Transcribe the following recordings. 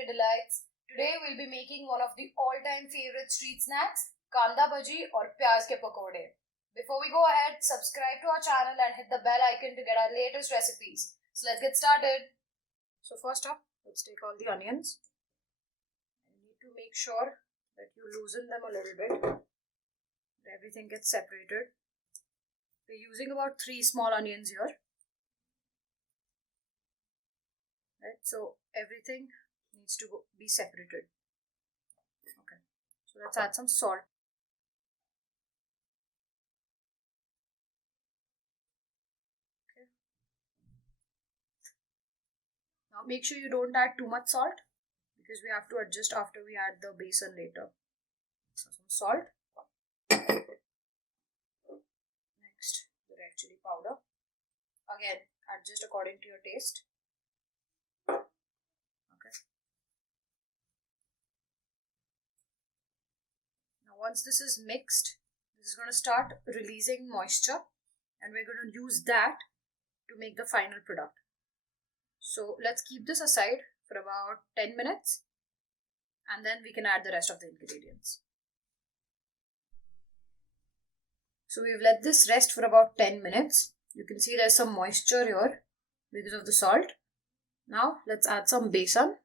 everyday delights. Today we'll be making one of the all-time favorite street snacks, Kanda Bhaji or Pyaz ke Pakode. Before we go ahead, subscribe to our channel and hit the bell icon to get our latest recipes. So let's get started. So first up, let's take all the onions. You need to make sure that you loosen them a little bit. Everything gets separated. We're using about 3 small onions here. Right, so everything needs to be separated. Okay, so let's add some salt. Okay. Now make sure you don't add too much salt because we have to adjust after we add the besan later. So some salt. Next, the red chili powder. Again, adjust according to your taste. Once this is mixed, this is going to start releasing moisture and we're going to use that to make the final product. So let's keep this aside for about 10 minutes and then we can add the rest of the ingredients. So we've let this rest for about 10 minutes. You can see there's some moisture here because of the salt. Now let's add some besan.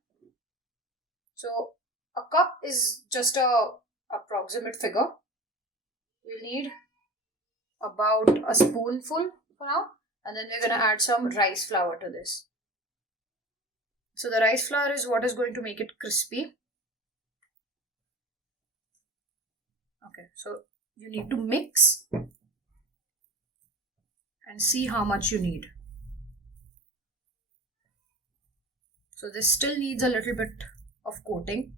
So a cup is just a approximate figure. We'll need about a spoonful for now, and then we're going to add some rice flour to this. So the rice flour is what is going to make it crispy. Okay, so you need to mix and see how much you need. So this still needs a little bit of coating.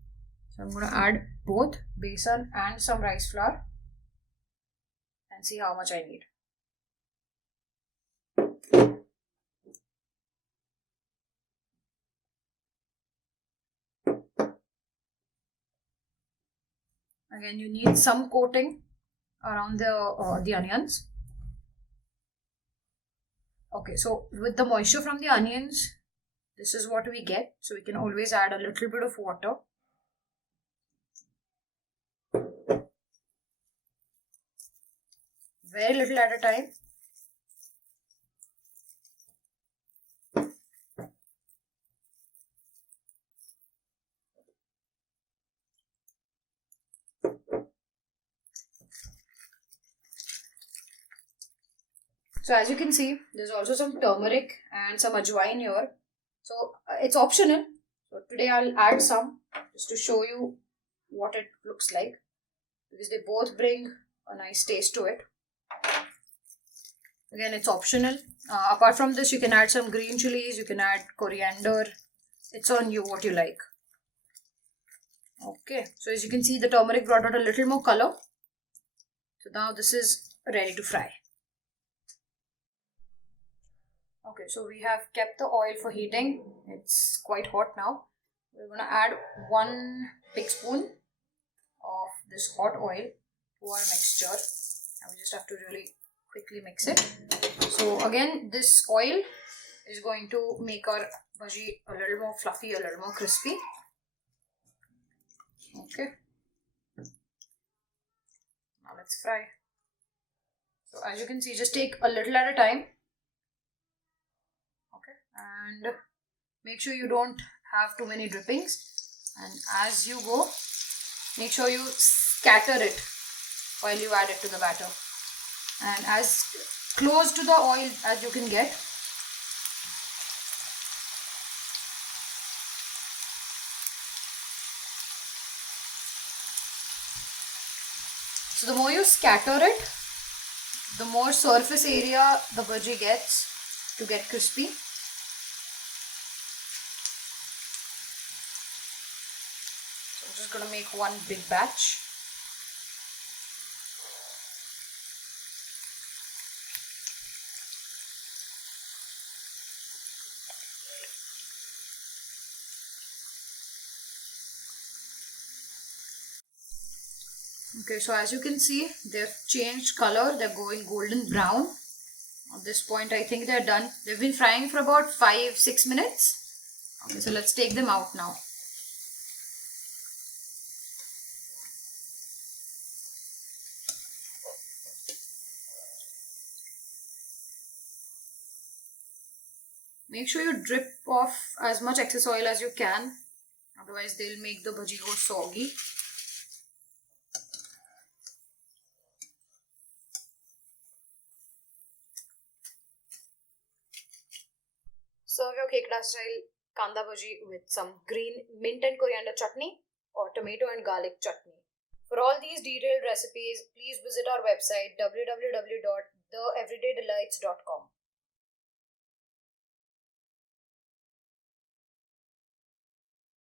So I'm going to add both besan and some rice flour and see how much I need. Again, you need some coating around the onions. Okay, so with the moisture from the onions, this is what we get. So we can always add a little bit of water. Very little at a time. So as you can see, there's also some turmeric and some ajwain here. So it's optional. So today I'll add some just to show you what it looks like because they both bring a nice taste to it. Again, it's optional. Apart from this, you can add some green chilies, you can add coriander. It's on you what you like. Okay, so as you can see, the turmeric brought out a little more color. So now this is ready to fry. Okay, so we have kept the oil for heating. It's quite hot now. We're going to add 1 big spoon of this hot oil to our mixture. And we just have to really quickly mix it. So again, this oil is going to make our bhaji a little more fluffy, a little more crispy. Okay. Now let's fry. So as you can see, just take a little at a time. Okay. And make sure you don't have too many drippings. And as you go, make sure you scatter it while you add it to the batter. And as close to the oil as you can get. So the more you scatter it, the more surface area the bhaji gets to get crispy. So I'm just going to make one big batch. Okay, so as you can see, they've changed color. They're going golden brown. At this point, I think they're done. They've been frying for about 5-6 minutes. Okay, so let's take them out now. Make sure you drip off as much excess oil as you can, otherwise they'll make the bhaji go soggy. Serve your Khekda style kanda bhaji with some green mint and coriander chutney or tomato and garlic chutney. For all these detailed recipes, please visit our website www.theeverydaydelights.com.